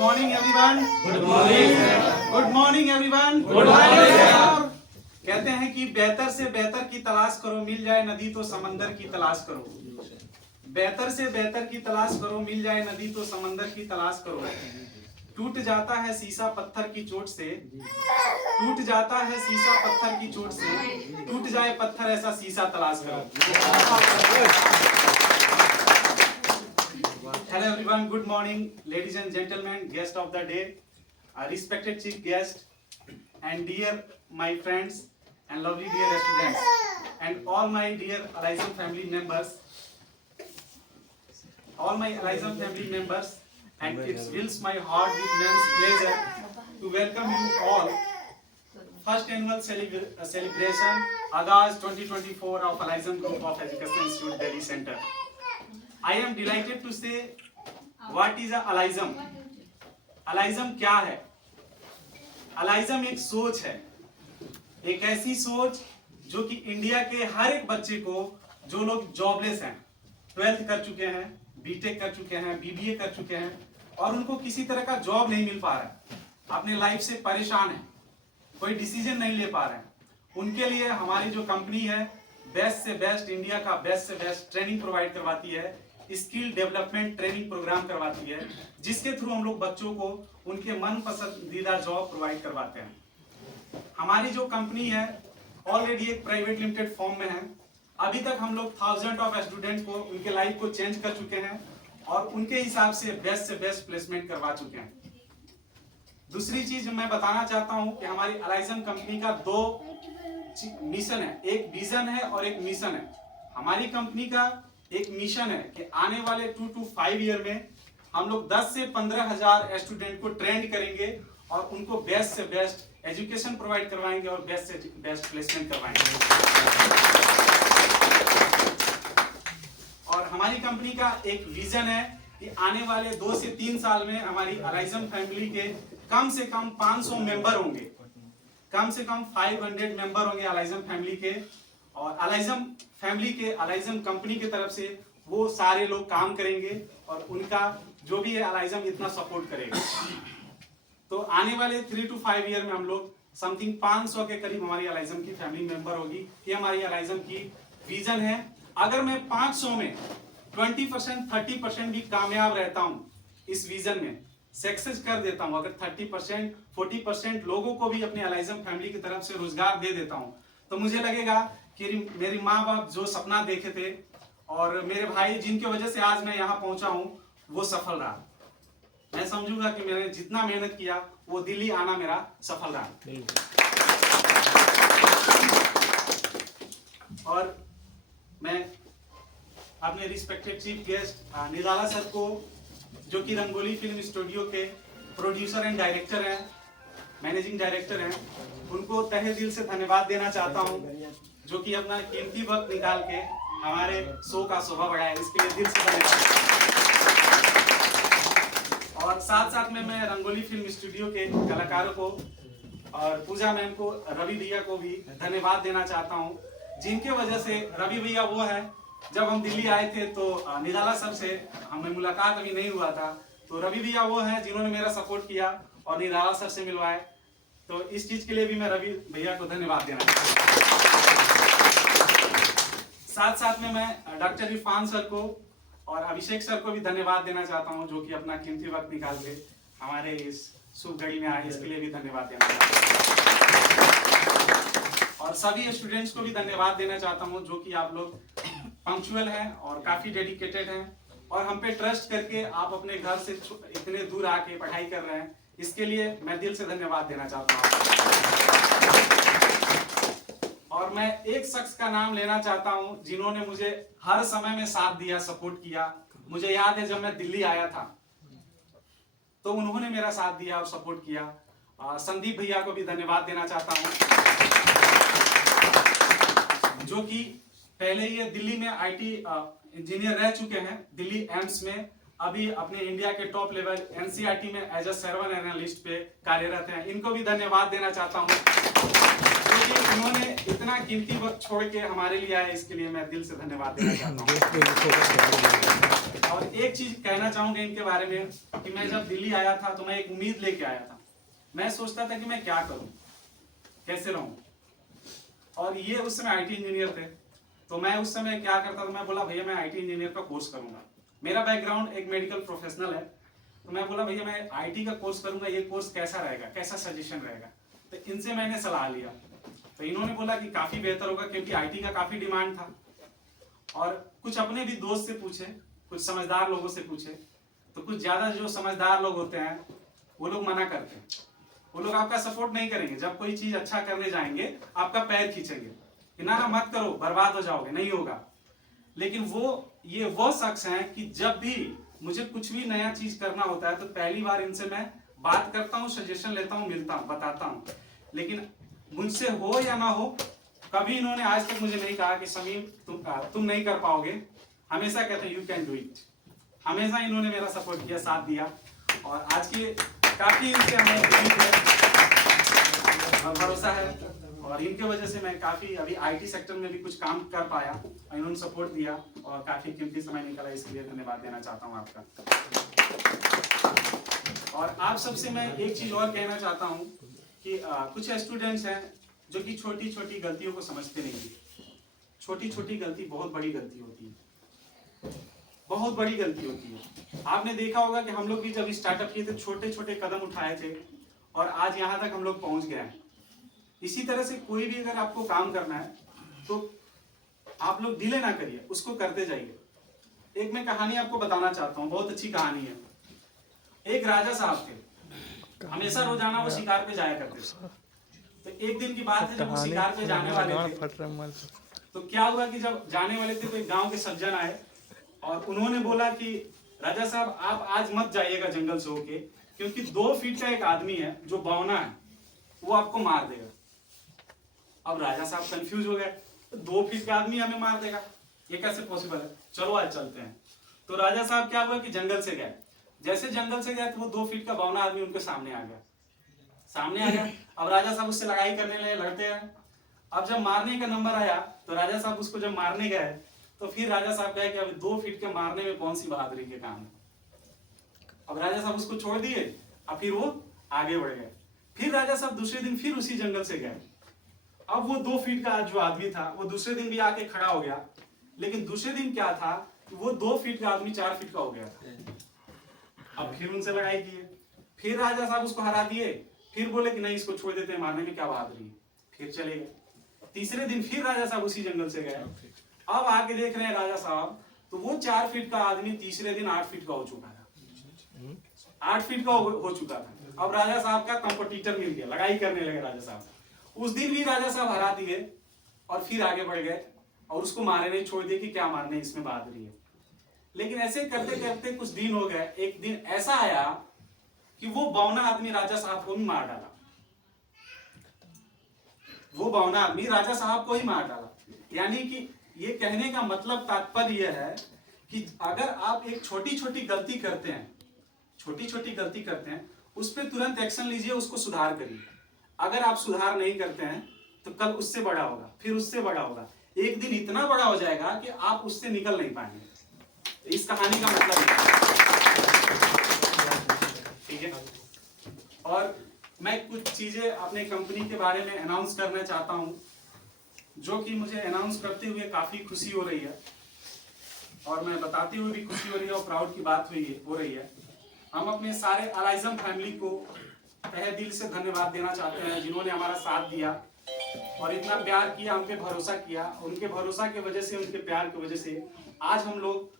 Morning everyone. Good morning. Good morning everyone. Good morning. कहते हैं कि बेहतर से बेहतर की तलाश करो, मिल जाए नदी तो समंदर की तलाश करो। बेहतर से बेहतर की तलाश करो, मिल जाए नदी तो समंदर की तलाश करो। टूट जाता है शीशा पत्थर की चोट से, टूट जाता है शीशा पत्थर की चोट से, टूट जाए पत्थर ऐसा शीशा तलाश करो। Hello everyone, good morning, ladies and gentlemen, guest of the day, respected chief guest, and dear my friends and lovely dear students, and all my dear Elysium family members, and it fills my heart with immense pleasure to welcome you all. First annual celebration, August 2024 of Elysium Group of Education Institute, Delhi Center. I am delighted to say what is a Elysium. Elysium क्या है? Elysium एक सोच है, एक ऐसी सोच जो कि इंडिया के हर एक बच्चे को, जो लोग जॉबलेस हैं, 12th कर चुके हैं, बीटेक कर चुके हैं, बीबीए कर चुके हैं और उनको किसी तरह का जॉब नहीं मिल पा रहा है, अपने लाइफ से परेशान है, कोई डिसीजन नहीं ले पा रहे हैं, उनके लिए हमारी जो कंपनी है बेस्ट से बेस्ट, इंडिया का बेस्ट से बेस्ट ट्रेनिंग प्रोवाइड करवाती है, स्किल डेवलपमेंट ट्रेनिंग प्रोग्राम करवाती है, जिसके थ्रू हम लोग बच्चों को उनके मन पसंदीदा जॉब प्रोवाइड करवाते हैं। हमारी जो कंपनी है ऑलरेडी एक प्राइवेट लिमिटेड फॉर्म में है। अभी तक हम लोग थाउजेंड ऑफ स्टूडेंट को उनके लाइफ को चेंज कर चुके हैं और उनके हिसाब से बेस्ट प्लेसमेंट करवा चुके हैं। दूसरी चीज मैं बताना चाहता हूं कि हमारी Elysium कंपनी का दो मिशन है, एक विजन है और एक मिशन है। हमारी कंपनी का एक मिशन है कि आने वाले 2 to 5 ईयर में हम लोग 10 से 15,000 स्टूडेंट को ट्रेंड करेंगे और उनको बेस्ट से बेस्ट एजुकेशन प्रोवाइड करवाएंगे और बेस्ट से बेस्ट प्लेसमेंट करवाएंगे। और हमारी कंपनी का एक विजन है कि आने वाले 2 से 3 साल में हमारी Elysium फैमिली के कम से कम 500 मेंबर होंगे, कम से कम 500 मेंबर होंगे Elysium फैमिली के, और Elysium फैमिली के Elysium कंपनी की तरफ से वो सारे लोग काम करेंगे और उनका जो भी है Elysium इतना सपोर्ट करेगा। तो आने वाले 3 to 5 ईयर में हम लोग समथिंग 500 के करीब हमारी Elysium की फैमिली मेंबर होगी। ये हमारी Elysium की विजन है। अगर मैं 500 में 20% 30% भी कामयाब रहता हूँ, इस विजन में सक्सेस कर देता हूँ, अगर 30% 40% लोगों को भी अपने Elysium फैमिली की तरफ से रोजगार दे देता हूँ, तो मुझे लगेगा कि मेरे माँ बाप जो सपना देखे थे और मेरे भाई जिनकी वजह से आज मैं यहाँ पहुंचा हूँ वो सफल रहा। मैं समझूंगा कि मैंने जितना मेहनत किया वो दिल्ली आना मेरा सफल रहा। और मैं अपने रिस्पेक्टेड चीफ गेस्ट निराला सर को, जो कि रंगोली फिल्म स्टूडियो के प्रोड्यूसर एंड डायरेक्टर हैं, मैनेजिंग डायरेक्टर हैं, उनको तहे दिल से धन्यवाद देना चाहता हूं, जो कि अपना कीमती वक्त निकाल के हमारे शो का शोभा बढ़ाया, इसके लिए दिल से धन्यवाद। और साथ साथ में मैं रंगोली फिल्म स्टूडियो के कलाकारों को और पूजा मैम को, रवि भैया को भी धन्यवाद देना चाहता हूं, जिनके वजह से रवि भैया वो है, जब हम दिल्ली आए थे तो निराला सर से हमें मुलाकात अभी नहीं हुआ था, तो रवि भैया वो हैं जिन्होंने मेरा सपोर्ट किया और निराला सर से मिलवाए। तो इस चीज के लिए भी मैं रवि भैया को धन्यवाद देना चाहता हूं। साथ साथ में मैं डॉक्टर इरफान सर को और अभिषेक सर को भी धन्यवाद देना चाहता हूं, जो कि अपना कीमती वक्त निकाल के हमारे इस शुभ घड़ी में आए, इसके लिए भी धन्यवाद देना चाहता हूं। और सभी स्टूडेंट्स को भी धन्यवाद देना चाहता हूं, जो कि आप लोग पंक्चुअल हैं और काफी डेडिकेटेड हैं और हम पे ट्रस्ट करके आप अपने घर से इतने दूर आके पढ़ाई कर रहे हैं, इसके लिए मैं दिल से धन्यवाद देना चाहता हूं। और मैं एक शख्स का नाम लेना चाहता हूं जिन्होंने मुझे हर समय में साथ दिया, सपोर्ट किया। मुझे याद है जब मैं दिल्ली आया था तो उन्होंने मेरा साथ दिया और सपोर्ट किया। संदीप भैया को भी धन्यवाद देना चाहता हूं, जो कि पहले ये दिल्ली में आईटी इंजीनियर रह चुके हैं, दिल्ली एम्स में, अभी अपने इंडिया के टॉप लेवल एनसीईआरटी में एज अ सर्वर एनालिस्ट पे कार्यरत हैं। इनको भी धन्यवाद देना चाहता हूं। लेकिन उन्होंने इतना कीमती वक्त छोड़ के हमारे लिए आए, इसके लिए मैं दिल से धन्यवाद देना चाहता हूँ। और एक चीज कहना चाहूंगा इनके बारे में कि मैं जब दिल्ली आया था तो मैं एक उम्मीद लेके आया था। मैं सोचता था कि मैं क्या करूं, कैसे रहूं। और ये उस समय आईटी इंजीनियर थे, तो मैं उस समय क्या करता था, मैं बोला भैया मैं आईटी इंजीनियर का कोर्स करूंगा। मेरा बैकग्राउंड एक मेडिकल प्रोफेशनल है, तो मैं बोला भैया मैं आईटी का कोर्स करूंगा, ये कोर्स कैसा रहेगा, कैसा सजेशन रहेगा। तो इनसे मैंने सलाह लिया, तो इन्होंने बोला कि काफी बेहतर होगा, क्योंकि आईटी का काफी डिमांड था। और कुछ अपने भी दोस्त से पूछे, कुछ समझदार लोगों से पूछे, तो कुछ ज्यादा जो समझदार लोग होते हैं वो लोग मना करते हैं। वो लोग आपका सपोर्ट नहीं करेंगे। जब कोई चीज अच्छा करने जाएंगे आपका पैर खींचेंगे कि ना मत करो, बर्बाद हो जाओगे, नहीं होगा। लेकिन ये वो शख्स हैं कि जब भी मुझे कुछ भी नया चीज करना होता है तो पहली बार इनसे मैं बात करता हूँ, सजेशन लेता हूँ, मिलता हूँ, बताता हूँ। लेकिन मुझसे हो या ना हो, कभी इन्होंने आज तक मुझे नहीं कहा कि समीम तुम नहीं कर पाओगे। हमेशा कहते हैं यू कैन डू इट। हमेशा इन्होंने मेरा सपोर्ट किया, साथ दिया। और आज के काफी इनसे हमें उम्मीद है और भरोसा है, और इनके वजह से मैं काफी अभी आईटी सेक्टर में भी कुछ काम कर पाया। इन्होंने सपोर्ट दिया और काफी कीमती समय निकाला, इसके लिए धन्यवाद देना चाहता हूँ आपका। और आप सबसे मैं एक चीज और कहना चाहता हूँ कि कुछ स्टूडेंट्स हैं जो कि छोटी छोटी गलतियों को समझते नहीं हैं। छोटी छोटी गलती बहुत बड़ी गलती होती है, बहुत बड़ी गलती होती है। आपने देखा होगा कि हम लोग भी जब स्टार्टअप किए थे, छोटे छोटे कदम उठाए थे और आज यहाँ तक हम लोग पहुंच गए हैं। इसी तरह से कोई भी अगर आपको काम करना है तो आप लोग डिले ना करिए, उसको करते जाइए। एक मैं कहानी आपको बताना चाहता हूँ, बहुत अच्छी कहानी है। एक राजा साहब थे, हमेशा रोजाना वो शिकार पे जाया करते थे। तो एक दिन की बात है जब वो शिकार पे जाने वाले थे, तो क्या हुआ कि जब जाने वाले थे तो एक गांव के सज्जन आए और उन्होंने बोला कि राजा साहब आप आज मत जाइएगा जंगल से होके, क्योंकि 2 फीट का एक आदमी है जो बौना है, वो आपको मार देगा। अब राजा साहब कंफ्यूज हो गए, 2 फीट का आदमी हमें मार देगा, ये कैसे पॉसिबल है, चलो आज चलते हैं। तो राजा साहब क्या हुआ कि जंगल से गए। जैसे जंगल से गए तो वो 2 फीट का बौना आदमी उनके सामने आ गया। अब राजा साहब उससे लड़ाई करने लगे, लड़ते हैं। अब जब मारने का नंबर आया तो राजा साहब उसको जब मारने गए तो फिर राजा साहब कहे कि अब 2 फीट के मारने में कौन सी बहादुरी के काम है। अब राजा साहब उसको छोड़ दिए और फिर वो आगे बढ़ गए। फिर राजा साहब दूसरे दिन फिर उसी जंगल से गए। अब वो 2 फीट का जो आदमी था वो दूसरे दिन भी आके खड़ा हो गया, लेकिन दूसरे दिन क्या था कि वो 2 फीट का आदमी 4 फीट का हो गया था। अब फिर उनसे लड़ाई की, फिर राजा साहब उसको हरा दिए, फिर बोले कि नहीं इसको छोड़ देते हैं, मारने में क्या बहादुरी है, फिर चले गए। तीसरे दिन फिर राजा साहब उसी जंगल से गए। अब आके देख रहे हैं राजा साहब तो वो 4 फीट का आदमी तीसरे दिन 8 फीट का हो चुका था, 8 फीट का हो चुका था। अब राजा साहब का कंपटीटर मिल गया, लड़ाई करने लगे राजा साहब। उस दिन भी राजा साहब हरा दिए और फिर आगे बढ़ गए और उसको मारे नहीं, छोड़ दिए कि क्या मारने, इसमें बहादुरी है। लेकिन ऐसे करते करते कुछ दिन हो गए। एक दिन ऐसा आया कि वो बौना आदमी राजा साहब को भी मार डाला। वो बौना आदमी राजा साहब को ही मार डाला। यानी कि ये कहने का मतलब तात्पर्य यह है कि अगर आप एक छोटी छोटी गलती करते हैं, उस पर तुरंत एक्शन लीजिए, उसको सुधार करिए। अगर आप सुधार नहीं करते हैं तो कल उससे बड़ा होगा, फिर उससे बड़ा होगा, एक दिन इतना बड़ा हो जाएगा कि आप उससे निकल नहीं पाएंगे। इस कहानी का मतलब ठीक है। और मैं कुछ चीजें अपने कंपनी के बारे में अनाउंस करना चाहता हूं, जो कि मुझे अनाउंस करते हुए काफी खुशी हो रही है और मैं बताते हुए भी खुशी हो रही है और प्राउड की बात हो रही है। हम अपने सारे अलाइजम फैमिली को तहे दिल से धन्यवाद देना चाहते हैं, जिन्होंने हमारा साथ दिया और इतना प्यार किया, हम पे भरोसा किया। उनके भरोसा की वजह से, उनके प्यार की वजह से आज हम लोग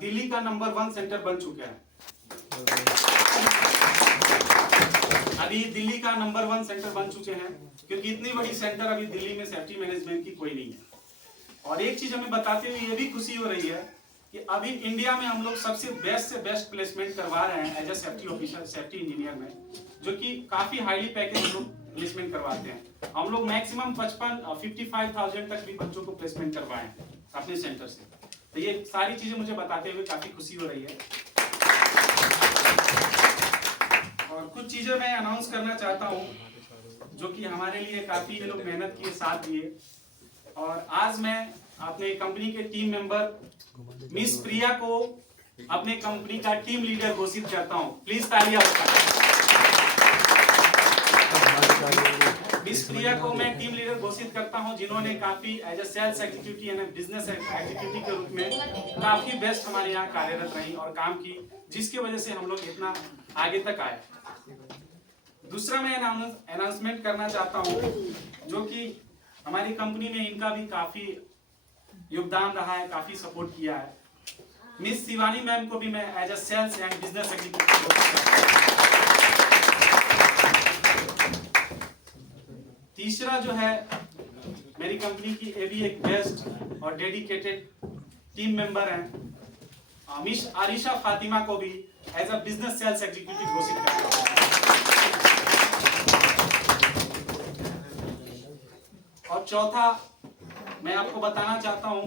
दिल्ली का नंबर 1 सेंटर बन चुके हैं। अभी दिल्ली का नंबर 1 सेंटर बन चुके हैं, क्योंकि इतनी बड़ी सेंटर अभी दिल्ली में सेफ्टी मैनेजमेंट की कोई नहीं है। और एक चीज हमें बताते हुए ये भी खुशी हो रही है कि अभी इंडिया में हम लोग सबसे बेस्ट प्लेसमेंट करवा रहे हैं as a safety officer, safety engineer में, जो कि काफी हाईली पैकेज हम लोग प्लेसमेंट करवाते हैं। हम लोग मैक्सिमम 55,000 तक भी बच्चों को प्लेसमेंट करवाए हैं अपने सेंटर से। तो ये सारी चीजें मुझे बताते हुए काफी खुशी हो रही है। और कुछ चीजें मैं अनाउंस करना चाहता हूँ जो कि हमारे लिए काफ़ी ये लोग मेहनत किए, साथ दिए। और आज मैं अपने कंपनी के टीम मेंबर मिस प्रिया को अपने कंपनी का टीम लीडर घोषित करता हूं। प्लीज तालियां बजाएं। मिस प्रिया को मैं टीम लीडर घोषित करता हूं, जिन्होंने काफी एज ए सेल्स एग्जीक्यूटिव यानी बिजनेस एग्जीक्यूटिव के रूप में काफी बेस्ट हमारे यहाँ कार्यरत रही और काम की, जिसकी वजह से हम लोग इतना आगे तक आए। दूसरा मैं अनाउंसमेंट करना चाहता हूं, जो कि हमारी कंपनी में इनका भी काफी योगदान रहा है, काफी सपोर्ट किया है। मिस शिवानी मैम को भी मैं as a sales and business executive. तीसरा जो है मेरी कंपनी की ये भी एक बेस्ट और डेडिकेटेड टीम मेंबर हैं, मिस आरिशा फातिमा को भी as a business sales executive घोषित करता हूं। और चौथा मैं आपको बताना चाहता हूं,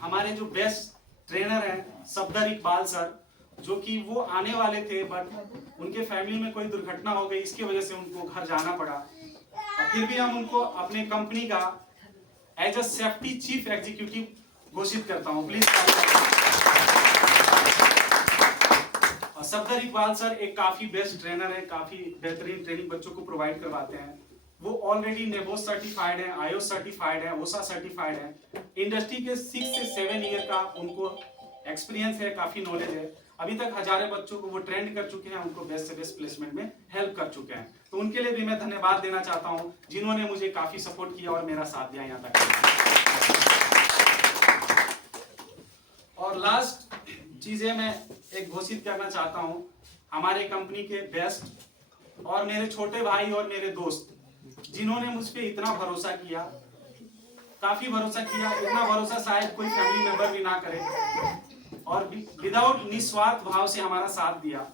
हमारे जो बेस्ट ट्रेनर हैं सफदर इकबाल सर, जो कि वो आने वाले थे बट उनके फैमिली में कोई दुर्घटना हो गई, इसकी वजह से उनको घर जाना पड़ा। और फिर भी हम उनको अपने कंपनी का as a safety chief executive घोषित करता हूं। प्लीज। और सफदर इकबाल सर एक काफी बेस्ट ट्रेनर है, काफी बेहतरीन ट्रेनिंग बच्चों को प्रोवाइड करवाते हैं। वो ऑलरेडी नेबोस सर्टिफाइड है, आईओएस सर्टिफाइड है, ओसा सर्टिफाइड है। इंडस्ट्री के 6 से 7 ईयर का उनको एक्सपीरियंस है, काफी नॉलेज है। अभी तक हजारों बच्चों को वो ट्रेंड कर चुके हैं, उनको बेस्ट से बेस्ट प्लेसमेंट में हेल्प कर चुके हैं। तो उनके लिए भी मैं धन्यवाद देना चाहता हूं, जिन्होंने मुझे काफी सपोर्ट किया और मेरा साथ दिया यहाँ तक। और लास्ट चीजें मैं एक घोषित करना चाहता हूं, हमारे कंपनी के बेस्ट और मेरे छोटे भाई और मेरे दोस्त, जिन्होंने मुझ पे इतना भरोसा किया, काफी भरोसा किया, इतना भरोसा शायद कोई फैमिली मेंबर भी ना करे, और विदाउट निस्वार्थ भाव से हमारा साथ दिया।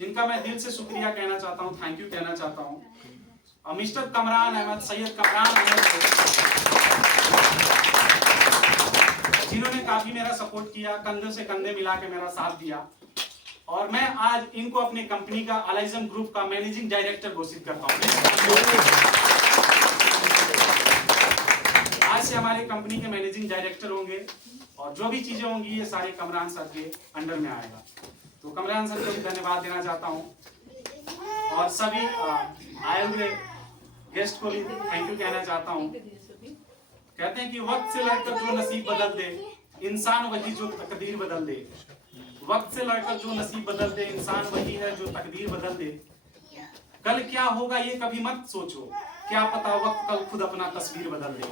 इनका मैं दिल से शुक्रिया कहना चाहता हूं, थैंक यू कहना चाहता हूं। मिस्टर कमरान अहमद, सैयद कमरान अहमद, जिन्होंने काफी मेरा सपोर्ट किया, कंधे से कंधे मिला के मेरा साथ दिया। और मैं आज इनको अपने कंपनी का अलाइजम ग्रुप का मैनेजिंग डायरेक्टर घोषित करता हूं। आज से हमारे कंपनी के मैनेजिंग डायरेक्टर होंगे और जो भी चीजें होंगी ये सारे कमरान सर के अंडर में आएगा। तो कमरान सर को भी धन्यवाद देना चाहता हूं और सभी आए हुए गेस्ट को भी थैंक यू कहना चाहता हूं। कहते हैं कि वक्त से लड़कर जो नसीब बदल दे, इंसान वही जो तकदीर बदल दे। वक्त से लड़कर जो नसीब बदल दे, इंसान वही है जो तकदीर बदल दे। कल क्या होगा ये कभी मत सोचो, क्या पता वक्त कल खुद अपना तस्वीर बदल दे।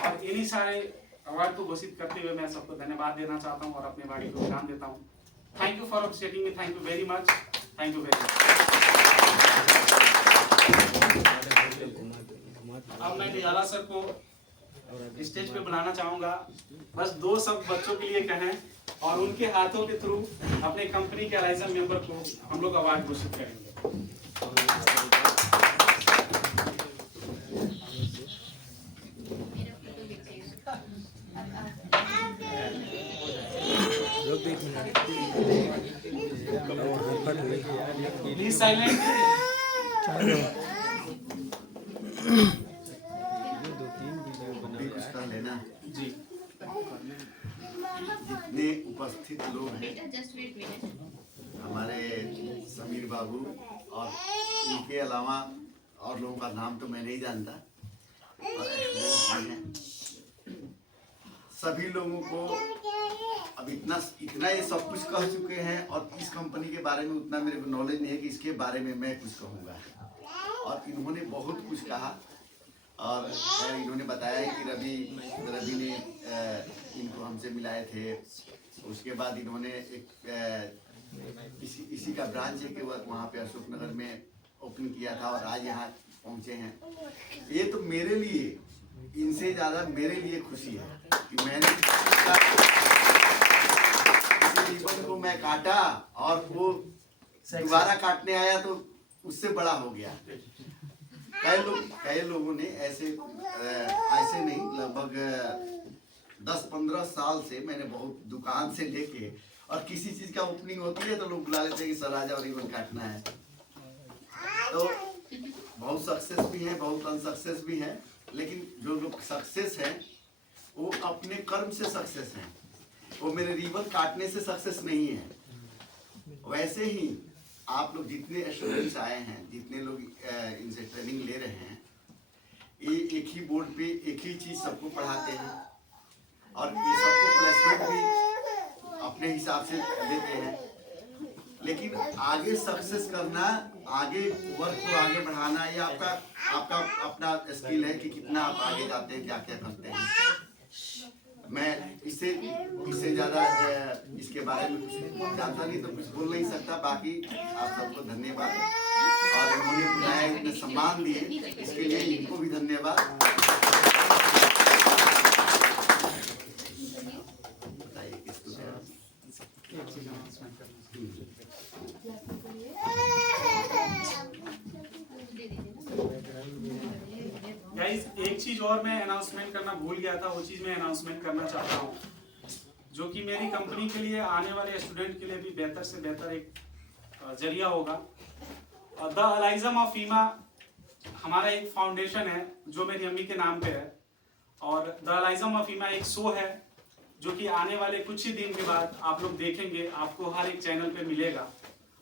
और इन्हीं सारे अवार्ड को घोषित करते हुए मैं सबको धन्यवाद देना चाहता हूं और अपने वाणी को विराम देता हूं। Thank you for upsetting me, thank you very much, thank you very much. अब मैं निराला सर को स्टेज पे बुलाना चाहूंगा। बस 2 शब्द बच्चों के लिए कहें और उनके हाथों के थ्रू अपने कंपनी के अलाइजम मेंबर को हम लोग अवार्ड घोषित करेंगे। Please silent. जी, जितने उपस्थित लोग हैं, हमारे समीर बाबू और इनके अलावा और लोगों का नाम तो मैं नहीं जानता, सभी लोगों को अब इतना ये सब कुछ कह चुके हैं और इस कंपनी के बारे में उतना मेरे को नॉलेज नहीं है कि इसके बारे में मैं कुछ कहूँगा। और इन्होंने बहुत कुछ कहा और इन्होंने बताया कि रवि ने इनको हमसे मिलाए थे। उसके बाद इन्होंने एक इसी का ब्रांच है कि वहाँ पे अशोक नगर में ओपन किया था और आज यहाँ पहुँचे हैं। ये तो मेरे लिए, इनसे ज़्यादा मेरे लिए खुशी है कि मैंने जीवन को मैं काटा और वो दोबारा काटने आया तो उससे बड़ा हो गया। कई लोगों ने ऐसे नहीं, लगभग 10-15 साल से मैंने बहुत दुकान से लेके और किसी चीज का ओपनिंग होती है तो लोग बुला लेते हैं कि सर राजा और रिबन काटना है। तो बहुत सक्सेस भी है, बहुत अनसक्सेस भी है, लेकिन जो लोग सक्सेस हैं वो अपने कर्म से सक्सेस हैं, वो मेरे रिबन काटने से सक्सेस नहीं है। वैसे ही आप लोग जितने स्टूडेंट्स आए हैं, जितने लोग इनसे ट्रेनिंग ले रहे हैं, ये एक ही बोर्ड पे एक ही चीज सबको पढ़ाते हैं और ये सबको प्लेसमेंट भी अपने हिसाब से देते हैं। लेकिन आगे सक्सेस करना, आगे वर्क को आगे बढ़ाना, ये आपका अपना स्किल है कि कितना आप आगे जाते हैं, क्या क्या करते हैं। मैं इससे ज़्यादा इसके बारे में कुछ जानता नहीं तो कुछ बोल नहीं सकता। बाकी आप सबको धन्यवाद, और इन्होंने बुलाया, इतने सम्मान दिए, इसके लिए इनको भी धन्यवाद। बताइए किसको गाइस, एक चीज और मैं अनाउंसमेंट करना भूल गया था, वो चीज मैं अनाउंसमेंट करना चाहता हूँ, जो कि मेरी कंपनी के लिए, आने वाले स्टूडेंट के लिए भी बेहतर से बेहतर एक जरिया होगा। द अलाइजम ऑफ ईमा हमारा एक फाउंडेशन है जो मेरी अम्मी के नाम पे है, और द अलाइजम ऑफ ईमा एक शो है जो कि आने वाले कुछ ही दिन के बाद आप लोग देखेंगे, आपको हर एक चैनल पे मिलेगा।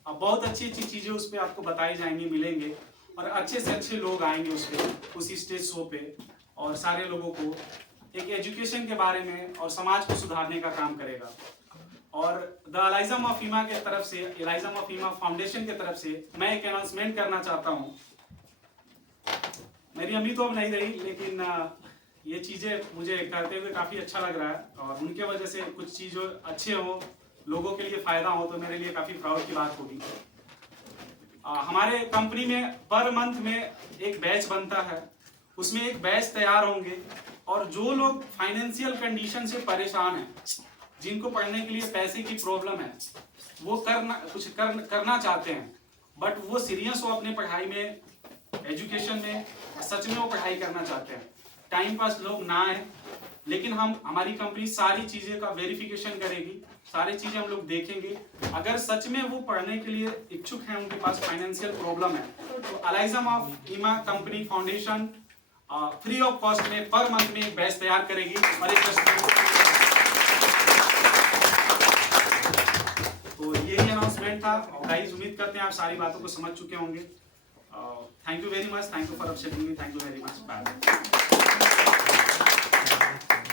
अब बहुत अच्छी अच्छी चीज़ें उस पर आपको बताई जाएंगी, मिलेंगे, और अच्छे से अच्छे लोग आएंगे उस पर, उसी स्टेज शो पे, और सारे लोगों को एक एजुकेशन के बारे में और समाज को सुधारने का काम करेगा। और द अलाइजम ऑफ ईमा के तरफ से, अलाइजम ऑफ ईमा फाउंडेशन के तरफ से मैं एक अनाउंसमेंट करना चाहता हूँ। मेरी अम्मी तो अब नहीं रही, लेकिन ये चीज़ें मुझे करते हुए काफ़ी अच्छा लग रहा है, और उनके वजह से कुछ चीज़ें अच्छे हो, लोगों के लिए फ़ायदा हो, तो मेरे लिए काफ़ी प्राउड की बात होगी। हमारे कंपनी में पर मंथ में एक बैच बनता है, उसमें एक बैच तैयार होंगे, और जो लोग फाइनेंशियल कंडीशन से परेशान हैं, जिनको पढ़ने के लिए पैसे की प्रॉब्लम है, वो करना चाहते हैं, बट वो सीरियस हो अपने पढ़ाई में, एजुकेशन में, सच में वो पढ़ाई करना चाहते हैं, टाइम पास लोग ना आए, लेकिन हमारी कंपनी सारी चीज़ें का वेरिफिकेशन करेगी, सारी चीज़ें हम लोग देखेंगे। अगर सच में वो पढ़ने के लिए इच्छुक हैं, उनके पास फाइनेंशियल प्रॉब्लम है, तो अलाइजम ऑफ ईमा company foundation free of cost में पर मंथ में एक बैच तैयार करेगी, और एक तो यही अनाउंसमेंट था। गाइस, उम्मीद करते हैं आप सारी बातों को समझ चुके होंगे। Thank you very much, thank you for upsetting me, thank you very much. Bye.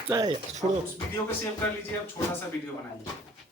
Video को सेव कर लीजिए, अब छोटा सा वीडियो बनाइए।